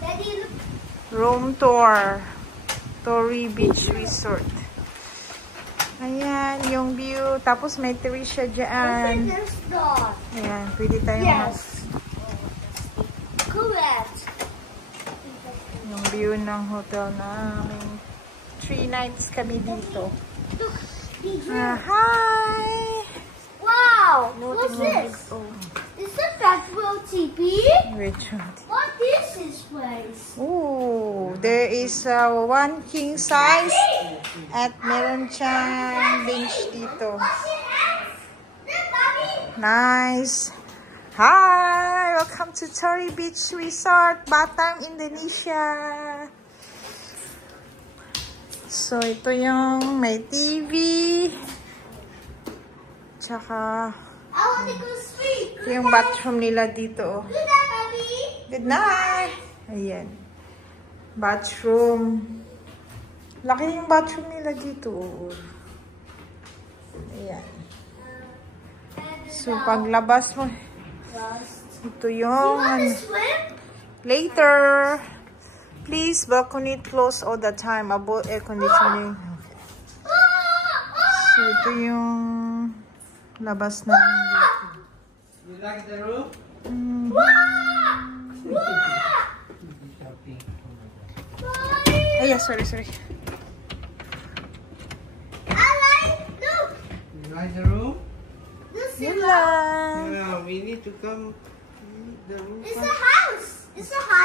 Daddy, look. Room tour. Torrey Beach Resort. Ayan, yung view. Tapos may tree siya dyan. Ayan, pwede tayong Correct. yung view ng hotel namin. 3 nights kami dito. Look, Hi! wow! What's this? Is that Festival TV? What is this place? Oh, there is one king size at meron siyang bench dito. Nice. Hi! Welcome to Torrey Beach Resort, Batam, Indonesia. So, ito yung may TV. Tsaka, I want to go street. ito yung bathroom nila dito. Good night, Mommy. Good night! Ayan. Bathroom. Laki yung bathroom nila dito. Ayan. So, paglabas mo, ito yung later. Please, balcony close all the time. About air conditioning. So, ito yung labas na dito. You like the room? Ay, sorry. I like, look. You like the room? Yun lang. Yeah, we need to come. The room. It's a house. It's a house.